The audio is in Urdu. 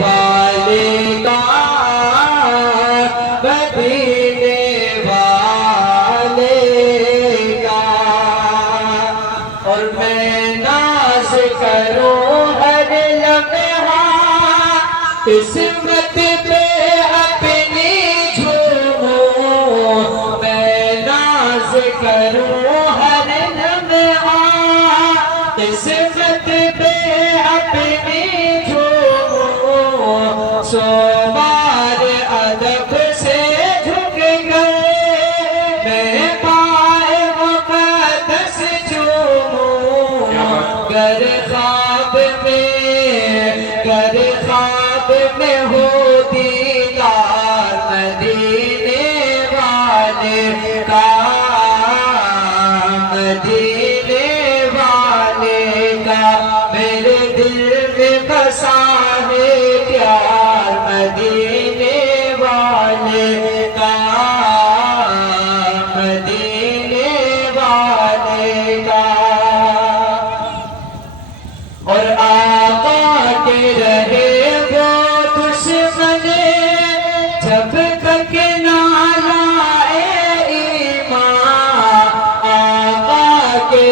والے کا مدینے والے کا، اور میں ناز کروں ہر لمحہ قسمت پہ اپنی جھوموں، میں ناز کروں ہر لمحہ قسمت پہ اپنی جھوموں، سوار ادب سے جھک گئے میں پائے مقدس چوموں، گر خواب میں ہو دیدار مدینے والے کا، مدینے والے کا، میرے دل میں بسا ہے پیار مدینے والے کا، مدینے والے کا، اور آقا کے رہے جب تک نہ لائے ایمان، آقا کے